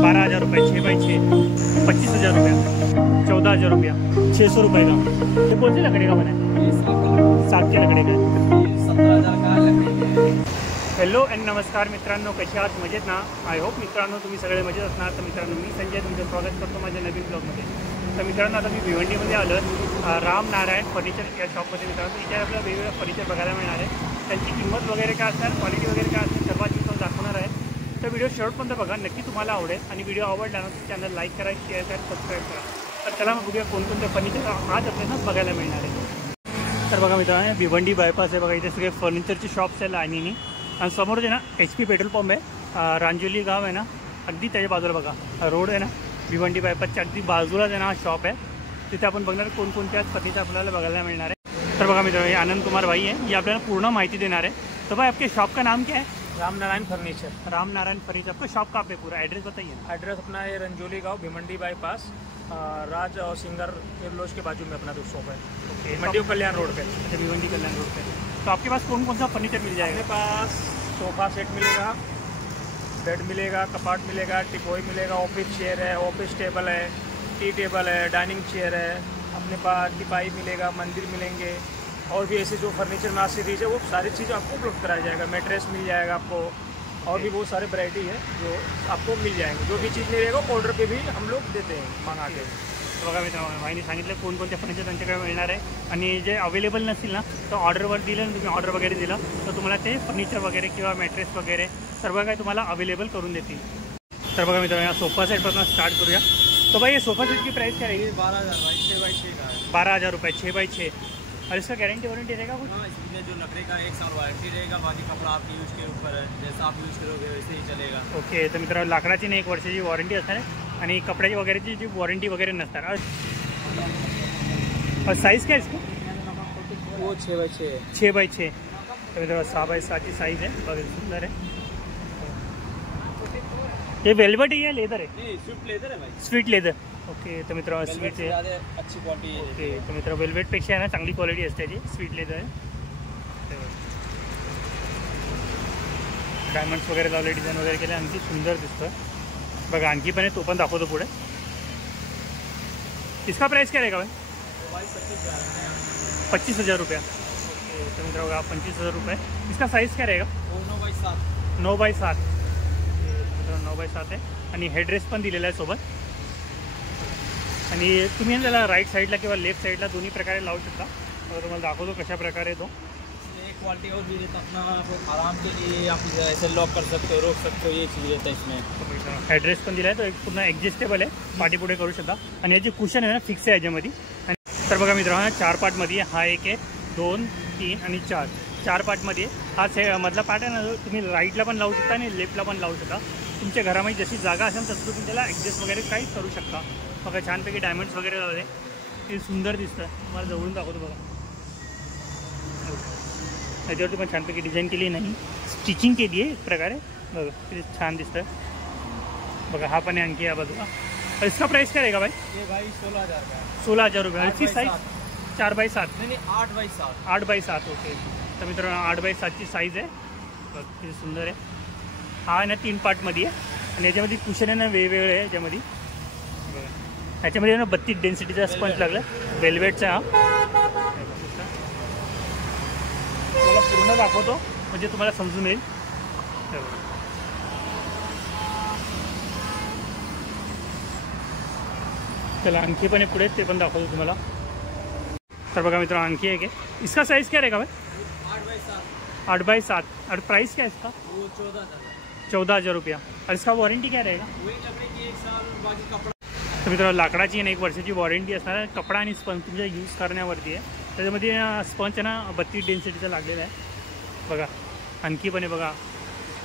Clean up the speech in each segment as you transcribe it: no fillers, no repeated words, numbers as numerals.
12,000 रुपये, 6x6, 25,000 रुपया, 14,000 रुपया, 600 रुपये का। ये कौन सी लकड़ी का बना है? साग के लकड़ी का। 17,000 का लकड़ी का। हॅलो अँड नमस्कार मित्रांनो, कसे आहात? मजेत ना? आय होप मित्रांनो तुम्ही सगळे मजेत असणार। तर मित्रांनो मी संजय तुमचं स्वागत करतो माझ्या नवीन ब्लॉगमध्ये। तर मित्रांनो आता मी भिवंडीमध्ये आलो राम नारायण फर्निचर या शॉपमध्ये। मित्रांनो इथे आपल्याला वेगवेगळं फर्निचर बघायला मिळणार आहे। त्यांची किंमत वगैरे काय असणार, क्वालिटी वगैरे काय असणार, सर्वात मी दाखवणार आहे। तर व्हिडिओ शेवटपर्यंत बघा, नक्की तुम्हाला आवडेल। आणि व्हिडिओ आवडला ना तर चॅनल लाईक करा, शेअर करा, सबस्क्राईब करा। तर चला मग बघूया कोणकोणते फर्निचर आज आपल्याला बघायला मिळणार आहे। तर बघा मित्रांनो भिवंडी बायपास आहे बघा, इथे सगळे फर्निचरचे शॉप्स आहे लाईनीने। आणि समोर जे ना HP पेट्रोल पंप आहे, रांजोली गाव आहे ना, अगदी त्याच्या बाजूला बघा रोड आहे ना, भिवंडी बायपासच्या अगदी बाजूलाच आहे ना हा शॉप आहे। तिथे आपण बघणार कोणकोणत्या फर्निचर आपल्याला बघायला मिळणार आहे। तर बघा मित्रांनो आनंद कुमार भाई है, ये आपल्याला पूर्ण माहिती देणार आहे। तो भाई आपके शॉप का नाम क्या है? राम नारायण फर्नीचर। राम नारायण फर्नीचर। आपका शॉप कहाँ पे, पूरा एड्रेस बताइए। एड्रेस अपना है रंजोली गांव भिवंडी बाईपास, राज और सिंगर एयरलोज के बाजू में अपना जो शॉप है। ओके, मंडी कल्याण रोड पे। अच्छा भिवंडी कल्याण रोड पे। तो आपके पास कौन कौन सा फर्नीचर मिल जाएगा? अपने पास सोफ़ा सेट मिलेगा, बेड मिलेगा, कपाट मिलेगा, टिपोई मिलेगा, ऑफिस चेयर है, ऑफिस टेबल है, टी टेबल है, डाइनिंग चेयर है। अपने पास टिपाई मिलेगा, मंदिर मिलेंगे, और भी ऐसे जो फर्नीचर में सीरीज है वो सारी चीज़ आपको उपलब्ध कराया जाएगा। मैट्रेस मिल जाएगा आपको, और भी बहुत सारे वैरायटी है जो आपको मिल जाएंगे। जो भी चीज़ नहीं रहेगा ऑर्डर पे भी हम लोग देते हैं मंगा के। बघा मित्रांनो भाईने सांगितलं कोणकोणते फर्निचर त्यांच्याकडे मिळणार आहे। आणि जे अवेलेबल नसतील ना तर ऑर्डरवर दिलं ना, तुम्ही ऑर्डर वगैरे दिलं तर तुम्हाला ते फर्निचर वगैरे किंवा मॅट्रेस वगैरे सर्व काही तुम्हाला अवेलेबल करून देतील। तर बघा मित्रांनो या सोफा सेटपासून स्टार्ट करूया। तो भाई ये सोफा सेट की प्राइस क्या रहेगी? 12,000 भाई, 6x6 का है। 12,000 रुपये, 6x6। और इसका गारंटी वारंटी रहेगा कुछ? हाँ, इसमें जो लकड़ी का 1 साल वारंटी रहेगा, बाकी कपड़ा आपके यूज़ के ऊपर है, जैसा आप यूज़ करोगे वैसे ही चलेगा। ओके, तर मित्रांनो लाकडाची नाही 1 वर्षाची वॉरंटी असणार आहे आणि कपड्याची वगैरेची जी वॉरंटी वगैरे नसणार। और साइज़ क्या है इसका? वो 6x6 है। 6x6। तो मित्रांनो 6x7 की साइज़ है, बघा सुंदर है। ये वेलवेट है या लेदर है? नहीं, स्विफ्ट लेदर है भाई। Sweet leather. ओके, तो मित्रांनो स्वीट है। ज़्यादा अच्छी क्वालिटी है। ओके, तो मित्रांनो वेलवेटपेक्षा आहे ना चांगली क्वालिटी असते याची, स्वीट लेदर आहे। डायमंड्स वगैरे लावले, डिझाईन वगैरे केले, आणखी सुंदर दिसतं बघा। आणखी पण आहे, तो पण दाखवतो पुढे। इसका प्राइस क्या रहेगा भाई? 25,000 रुपया। ओके, तो मित्रांनो 25,000 रुपये। इसका साइज़ क्या रहेगा? 9x7। 9x7। मित्रांनो 9x7 आहे आणि हेडरेस्ट पण दिलेला आहे सोबत। आणि तुम्ही त्याला राईट साईडला किंवा लेफ्ट साईडला दोन्ही प्रकारे लावू शकता। मला तुम्हाला दाखवतो कशा प्रकारे तो। एक क्वालिटी और भी रहता अपना, आराम के लिए आप ऐसे लॉक कर सकते हो, रोक सकते हो, ये चीज़ रहता है इसमें। हेडरेस पण दिला आहे, तो एक पूर्ण ॲडजस्टेबल आहे, पाठी पुढे करू शकता। आणि याची कुशन आहे ना फिक्स आहे याच्यामध्ये। आणि तर बघा मित्रांनो 4 पार्टमध्ये हा एक आहे, 2, 3 आणि 4 पार्टमध्ये हा मधला पार्ट आहे ना, तुम्ही राईटला पण लावू शकता आणि लेफ्टला पण लावू शकता। तुमच्या घरामध्ये जशी जागा असेल तसं तुम्ही त्याला ॲडजस्ट वगैरे काही करू शकता। बघा छानपैकी डायमंड्स वगैरे लावले, ते सुंदर दिसतं। तुम्हाला जवळून दाखवतो बघा, त्याच्यावरती पण छानपैकी डिझाईन केली नाही, स्टिचिंग केली आहे एक प्रकारे। बघा किती छान दिसतं बघा। हा पण आहे आणखी या बाजूला। और इसका प्राइस क्या रहेगा भाई? ये भाई 16,000 का है। 16,000 रुपये। इसकी साइज 4x7? नहीं 8x7। 8x7। ओके, तर मित्रांनो 8x7ची साईज आहे बघ, किती सुंदर आहे। हा आहे ना 3 पार्टमध्ये आहे आणि याच्यामध्ये कुशन आहे ना वेगवेगळे आहे याच्यामध्ये बघा। ह्याच्यामध्ये ना 32 डेन्सिटीचा स्पंज लागला, वेल्वेटचा। हा मला पूर्ण दाखवतो म्हणजे तुम्हाला समजून येईल। चला आणखी पण पुढे ते पण दाखवतो तुम्हाला। तर बघा मित्रांनो आणखी एक आहे। इसका साइज़ क्या रहेगा भाई? 8x7। 8x7। और प्राइस क्या है इसका? वो 14,000। 14,000 रुपया। और इसका वारंटी क्या रहेगा? वही लकड़ी की 1 साल, बाकी कपड़ा। तर मित्रांनो लाकडाची 1 वर्षाची वॉरंटी असणार। कपडा आणि स्पंज तुमच्या यूज करण्यावरती आहे। त्याच्यामध्ये स्पंज आहे ना 32 डेन्सिटीचा लागलेला आहे बघा। आणखी पण आहे बघा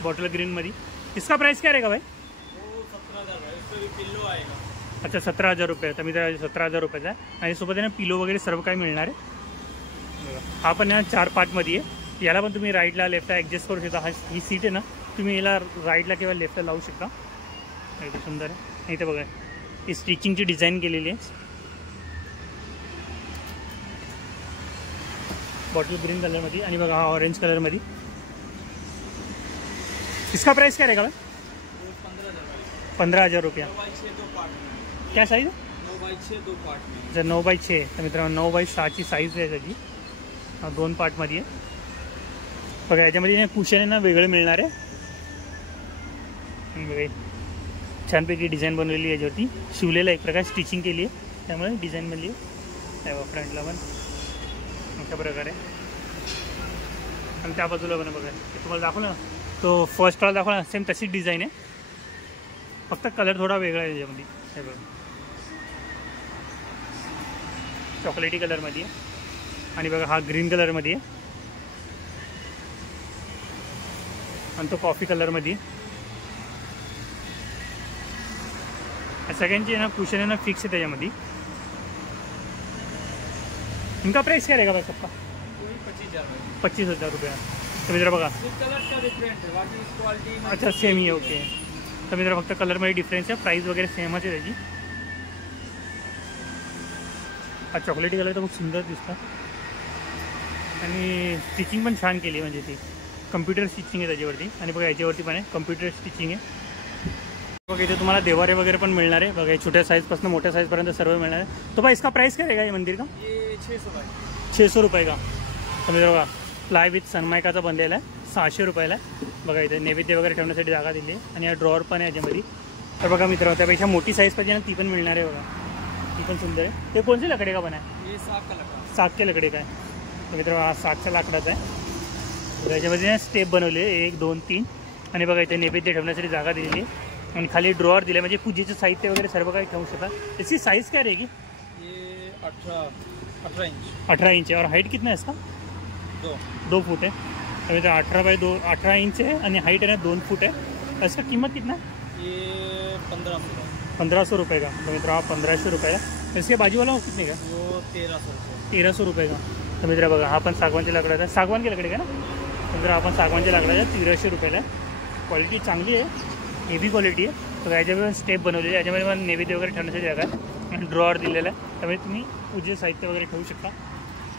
बॉटल ग्रीनमध्ये। इसका प्राइस क्या रहेगा भाई? वो 17,000 है, इसमें भी पिल्लो आएगा। अच्छा 17,000 रुपये। तर मित्रांनो 17,000 रुपयाचा आहे आणि सोबत आहे ना पिलो वगैरे सर्व काही मिळणार आहे बघा। हा पण आहे 4 पार्टमध्ये आहे। याला पण तुम्ही राईटला लेफ्टला ॲडजस्ट करू शकता। ही सीट आहे ना तुम्ही याला राईटला किंवा लेफ्टला लावू शकता। एकदम सुंदर आहे। इथे बघा ही स्टिचिंगची डिझाईन केलेली आहे, बॉटल ग्रीन कलरमध्ये आणि बघा हा ऑरेंज कलरमध्ये। इसका प्राइस क्या रहेगा भाई? 15,000 रुपया. 9x6 2 पार्ट में. क्या साईज? 9x6 2 पार्ट में. जर 9x6 तर मित्रांनो 9x6ची साईज आहे त्याची. 2 पार्टमध्ये आहे. बघा याच्यामध्ये ना कुशन आहे ना वेगळं मिळणार आहे. बघा छानपैकी डिझाईन बनवलेली आहे याच्यावरती. शिवलेला एक प्रकार स्टिचिंग केली आहे त्यामुळे डिझाईन बनली आहे. फ्रंटला पण अशा प्रकारे आणि त्या बाजूला पण बघा तुम्हाला दाखवलं ना तो फर्स्ट स्टॉल दाखवला सेम तशीच डिझाईन आहे फक्त कलर थोडा वेगळा आहे त्याच्यामध्ये. हे बघा चॉकलेटी कलरमध्ये आहे आणि बघा हा ग्रीन कलरमध्ये आहे आणि तो कॉफी कलरमध्ये आहे. सगळ्यांची ना कुशन है ना फिक्स है त्याच्यामध्ये. इनका प्राइस क्या रहेगा भाई सबका? 25,000 रुपया. तर मित्र बघा अच्छा सेम ही ओके. तर मित्र फक्त कलरमध्ये डिफरन्स आहे. प्राईस वगैरे सेमच आहे त्याची. हा चॉकलेटी कलर तर खूप सुंदर दिसतं आणि स्टिचिंग पण छान केली म्हणजे ती कम्प्युटर स्टिचिंग आहे त्याच्यावरती. आणि बघा याच्यावरती पण आहे कम्प्युटर स्टिचिंग आहे. बघा इथे तुम्हाला देवारे वगैरे पण मिळणार आहे. बघा छोट्या साईजपासून मोठ्या साईजपर्यंत सर्व मिळणार आहे. तो भाई इसका प्राइस क्या रहेगा ये मंदिर का? ये 600 रुपये का. तर मित्र बघा प्लाय विथ सनमायकाचा बनलेला आहे 600 रुपयाला आहे. बघा इथे नैवेद्य वगैरे ठेवण्यासाठी जागा दिली आहे आणि या ड्रॉवर पण आहे याच्यामध्ये. तर बघा मित्र त्यापेक्षा मोठी साईज पाहिजे ना ती पण मिळणार आहे. बघा ती पण सुंदर आहे. ते कोणते लकडे का बना आहे? ये साग का लकड़ा. साग के लकडे का आहे. तर मित्र हा सागच्या लाकडाचा आहे. याच्यामध्ये स्टेप बनवले 1 2 3 आणि बघा इथे नैवेद्य ठेवण्यासाठी जागा दिलेली आहे आणि खाली ड्रॉवर दिले म्हणजे पूजेचं साहित्य वगैरे सर्व काही ठेवू शकता. इसकी साइज़ क्या रहेगी? ये 18 इंच. 18 इंच है और हाइट कितना है इसका? 2 फुट है. अभी तो 18 इंच है आणि हाइट है ना 2 फुट है. इसका कीमत कितना है? ये 1500 रुपये का. तो मित्र 1500 रुपये का. इसके बाजू वाला कितने का? वो 1300. 1300 रुपये का. तर मित्र बघा हा पण सागवानच्या लाकडाचा आहे. सागवान के लकड़ी का ना. मित्र आपण सागवानच्या लाकडाचा 1300 रुपयाला आहे. क्वालिटी चांगली आहे हेवी क्वालिटी आहे. तर याच्यामध्ये स्टेप बनवलेली आहे. याच्यामध्ये पण नैवेद्य वगैरे ठेवण्यासाठी जागा आहे आणि ड्रॉवर दिलेला आहे त्यामुळे तुम्ही पूजे साहित्य वगैरे ठेवू शकता.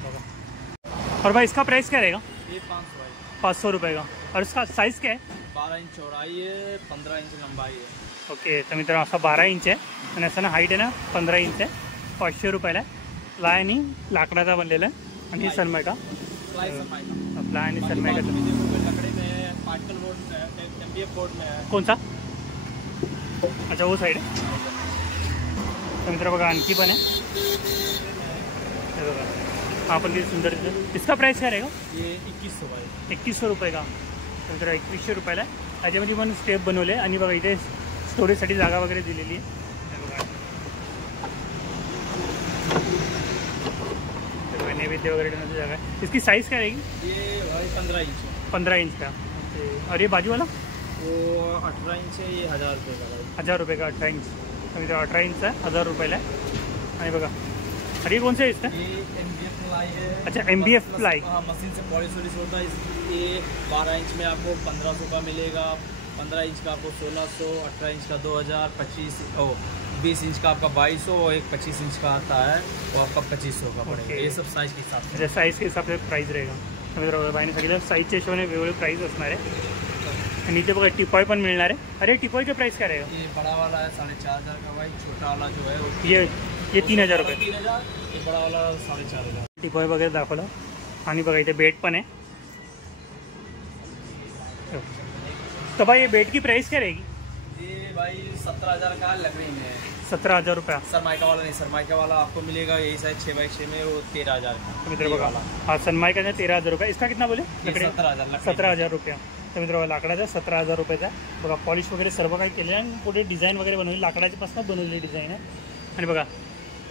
बघा और भाई इसका प्राइस क्या रहेगा? ये 500 रुपये का. और इसका साइज़ क्या है? 12 इंच चौड़ाई है 15 इंच लंबाई है. ओके तर मित्रांनो असा 12 इंच आहे आणि असं ना हाईट आहे ना 15 इंच आहे. 500 रुपयाला प्लाय आणि लाकडाचा बनलेला आहे आणि सनमायका प्लाय आणि सनमायका. लकड़ी में पार्टिकल बोर्ड में है, MDF बोर्ड में है. कौन सा? अच्छा वो साईड आहे. तर मित्र बघा आणखी पण आहे. हे बघा हा पण किती सुंदर दिसतं. इसका प्राइस काय रहेगा? ये 2100 है. 2100 रुपये का. तर मित्र 2100 रुपयाला आहे. त्याच्यामध्ये पण स्टेप बनवले आणि बघा इथे स्टोरेजसाठी जागा वगैरे दिलेली आहे. बघा नैवेद्य वगैरे ठेवण्याची जागा आहे. इसकी साइज़ क्या रहेगी? ये 15 इंच. 15 इंच का. और ये बाजू वाला वो 18 इंच है. ये 1000 रुपये का. 1000 रुपये का 18 इंच. तर मित्र 18 इंचचा 1000 रुपयाला आहे. आणि बघा अरे ये कौन सा है इसका? ये MDF प्लाई है. अच्छा MDF प्लाई. हाँ मशीन से पॉलिश वॉलिश होता है. ये 12 इंच में आपको 1500 का मिलेगा. 15 इंच का आपको 1600. 18 इंच का 2000. 20 इंच का आपका 2200 और एक 25 इंच का आता है वो आपका 2500 का पड़ेगा. ये सब साइज़ के हिसाब से. अच्छा साईज के हिसाब से प्राइस रहेगा. तर मित्र बाईने सांगितलं साईजच्या हिशोबाने वेगवेगळे प्राइस असणार आहे. आणि इथे बघा टिपॉय पण मिळणार आहे. अरे टिपॉय का प्राइस क्या रहेगा? ये बड़ा वाला है 4500 का भाई. छोटा वाला जो है वो ये 3000 रुपये. 3000. ये बड़ा वाला 4500. टिपॉय वगैरे दाखवलं आणि बघा इथे बेड पण आहे. तो भाई ये बेड की प्राइस क्या रहेगी? ये भाई 17,000 का लकड़ी में है. 17,000 रुपया. सरमाइका वाला नहीं. सरमाइका वाला आपको मिलेगा यही साइज 6x6 में वो 13,000 का. तो मित्र बघा हा सनमायका 13,000 रुपये. इसका कितना बोले? लकड़ी 17,000. 17,000 रुपया. तर मित्र लाकडाचा 17,000 रुपयाचा. बघा पॉलिश वगैरे सर्व काही केले आणि पुढे डिझाईन वगैरे बनवली लाकडाच्यापासून बनवलेली डिझाईन आहे. आणि बघा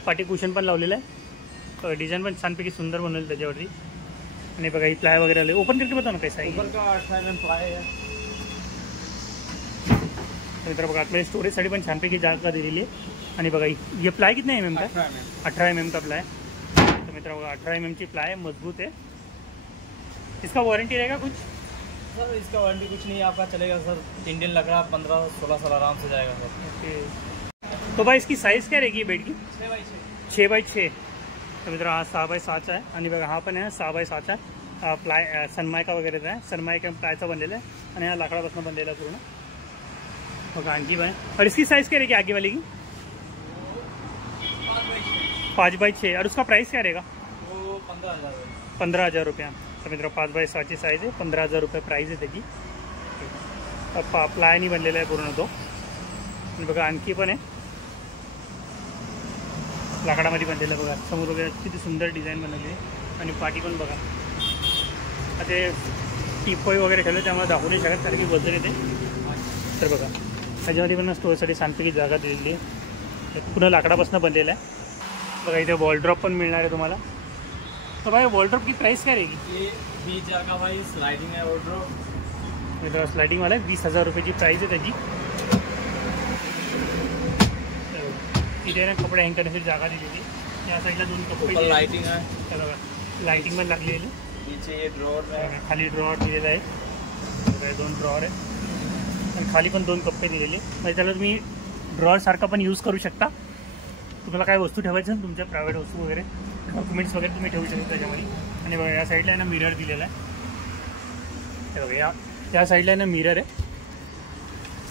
पाठी कुशन पण लावलेलं आहे. डिझाईन पण छानपैकी सुंदर बनवली त्याच्यावरती. आणि बघा ही प्लाय वगैरे आले. ओपन करके बताओ ना कैसा आहे. ऊपर का 18 mm प्लाई है. मित्र बघा आतमध्ये स्टोरेजसाठी पण छानपैकी जागा दिलेली आहे. आणि बघा ये प्लाय कितना MM का? 18 mm का प्लाय. तो मित्र बघा 18 mm ची प्लाय मजबूत है. इसका वारंटी रहेगा कुछ? सर इसका वारंटी कुछ नहीं आपका चलेगा सर. इंडियन लकड़ा 15-16 साल आराम से जाएगा सर. ओके तो भाई इसकी साइज़ क्या रहेगी बेड की? 6x6. तर मित्र हा 6x6चा आहे. आणि बघा हा पण आहे 6x6चा. प्लाय सनमायका वगैरेचा आहे. सनमायका प्लायचा बनलेला आहे आणि हा लाकडापासून बनलेला आहे पूर्ण. बघा आणखी पण. और इसकी साइज़ क्या रहेगी आगे वाले की? 5x6. और उसका प्राइस क्या रहेगा? वो 15,000 रुपया. तर मित्र 5x6ची साईज आहे. 15,000 रुपये प्राईज आहे त्याची. प्लायनी बनलेला आहे पूर्ण तो. आणि बघा आणखी पण आहे लाकडामध्ये बनलेलं. बघा समोर वगैरे किती सुंदर डिझाईन बनवली आहे. आणि पाठी पण बघा. ते टिपोई वगैरे ठेवलं त्यामुळे दाखवू नाही शकत कारण की वजन येते. तर बघा त्याच्यामध्ये पण स्टोअरसाठी शांतपैकी जागा दिलेली आहे. पुन्हा लाकडापासून बनलेलं आहे. बघा इथे वॉलड्रॉप पण मिळणार आहे तुम्हाला. तर भाई वॉलड्रॉप की प्राइस क्या रहेगी? ये 20,000 का भाई स्लाइडिंग है वॉलड्रॉप. मित्र स्लाइडिंगवाला 20,000 रुपयाची प्राइस आहे त्याची. इथे ना कपडे हँग करण्यासाठी जागा दिलेली. या साईडला 2 कपडे लाइटिंग है. बघा लाइटिंग पण लागलेली. नीचे ये ड्रॉअर है. खाली ड्रॉअर दिलेला आहे. 2 ड्रॉअर आहे आणि खाली पण 2 कप्पे दिलेले. म्हणजे त्याला तुम्ही ड्रॉअरसारखा पण यूज करू शकता. तुम्हाला काय वस्तू ठेवायचं तुमच्या प्रायव्हेट वस्तू वगैरे डॉक्युमेंट्स वगैरे तुम्ही ठेवू शकता त्याच्यामध्ये. आणि बघा या साईडला आहे ना मिरर दिलेला आहे. हे बघा या साईडला आहे ना मिरर आहे.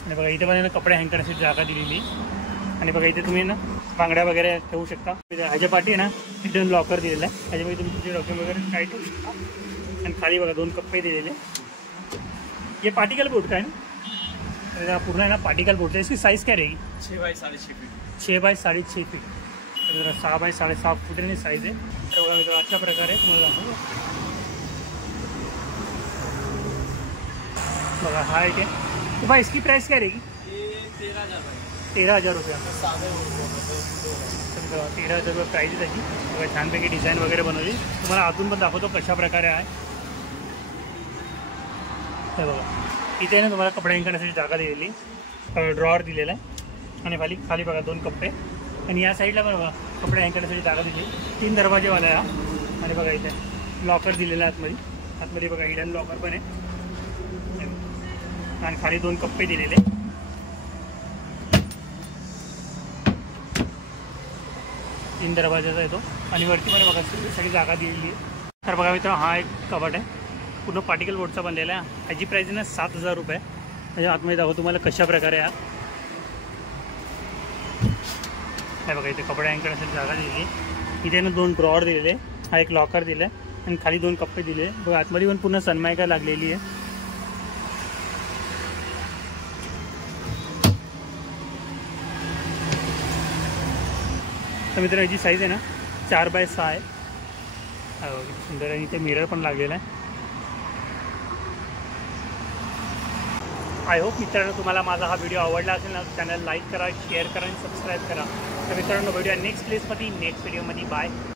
आणि बघा इथे पण आहे ना कपडे हँग करण्यासाठी जागा दिलेली. आणि बघा इथे तुम्ही ना बांगड्या वगैरे ठेवू शकता. ह्याच्या पाठी आहे ना हिडन लॉकर दिलेला आहे. ह्याच्यामध्ये तुम्ही तुमचे डॉक्युमेंट वगैरे काय ठेवू शकता. आणि खाली बघा 2 कप्पे दिलेले. हे पार्टिकल बोर्ड का है ना पूर्ण है ना पार्टिकल बोर्ड है. इसकी साइज़ क्या रहेगी? 6x6.5 feet. 6x6.5 feet. तर जरा 6x7.5 फुटांनी साईज आहे. तर बघा मित्र अशा प्रकारे तुम्हाला दाखवतो. बघा हा एक आहे. तो भाई इसकी प्राइस क्या रहेगी? ये 13,000 है. 13,000 रुपया. साधे 13,000 रुपये प्राईज आहे त्याची. बघा छानपैकी डिझाईन वगैरे बनवली. तुम्हाला आतून पण दाखवतो कशा प्रकारे आहे. हे बघा इथे ना तुम्हाला कपडे हँग करण्यासाठी जागा दिलेली. ड्रॉअर दिलेला आहे. आणि खाली बघा 2 कप्पे. आणि या साईडला पण बघा कपडे हँग करण्यासाठी जागा दिली. 3 दरवाजेवाला आहे हा. आणि बघा इथे लॉकर दिलेला आहे आतमध्ये बघा हिडन लॉकर पण आहे. आणि खाली 2 कप्पे दिलेले. तीन दरवाजाचा येतो. आणि वरती पण बघा सगळी जागा दिलेली आहे. तर बघा मित्र हा एक कपाट आहे पूर्ण पार्टिकल बोर्डचा बनलेला आहे. ह्याची प्राईज आहे ना 7,000 रुपये. म्हणजे आतमध्ये दाखवतो तुम्हाला कशा प्रकारे आहे. हे बघा इथे कपडे हँग करण्यासाठी जागा दिली. इथे ना 2 ड्रॉअर दिलेले. हा एक लॉकर दिला आहे. आणि खाली 2 कप्पे दिले. बघा आतमध्ये पण पूर्ण सनमायका लागलेली आहे. तर मित्र याची साईज आहे ना 4x6 आहे. सुंदर. आणि इथे मिरर पण लागलेला आहे. आय होप मित्रांनो तुम्हाला माझा हा व्हिडिओ आवडला असेल ना. चॅनल लाईक करा, शेअर करा आणि सबस्क्राईब करा. तर मित्रांनो भेटूया नेक्स्ट प्लेसमध्ये नेक्स्ट व्हिडिओमध्ये. बाय.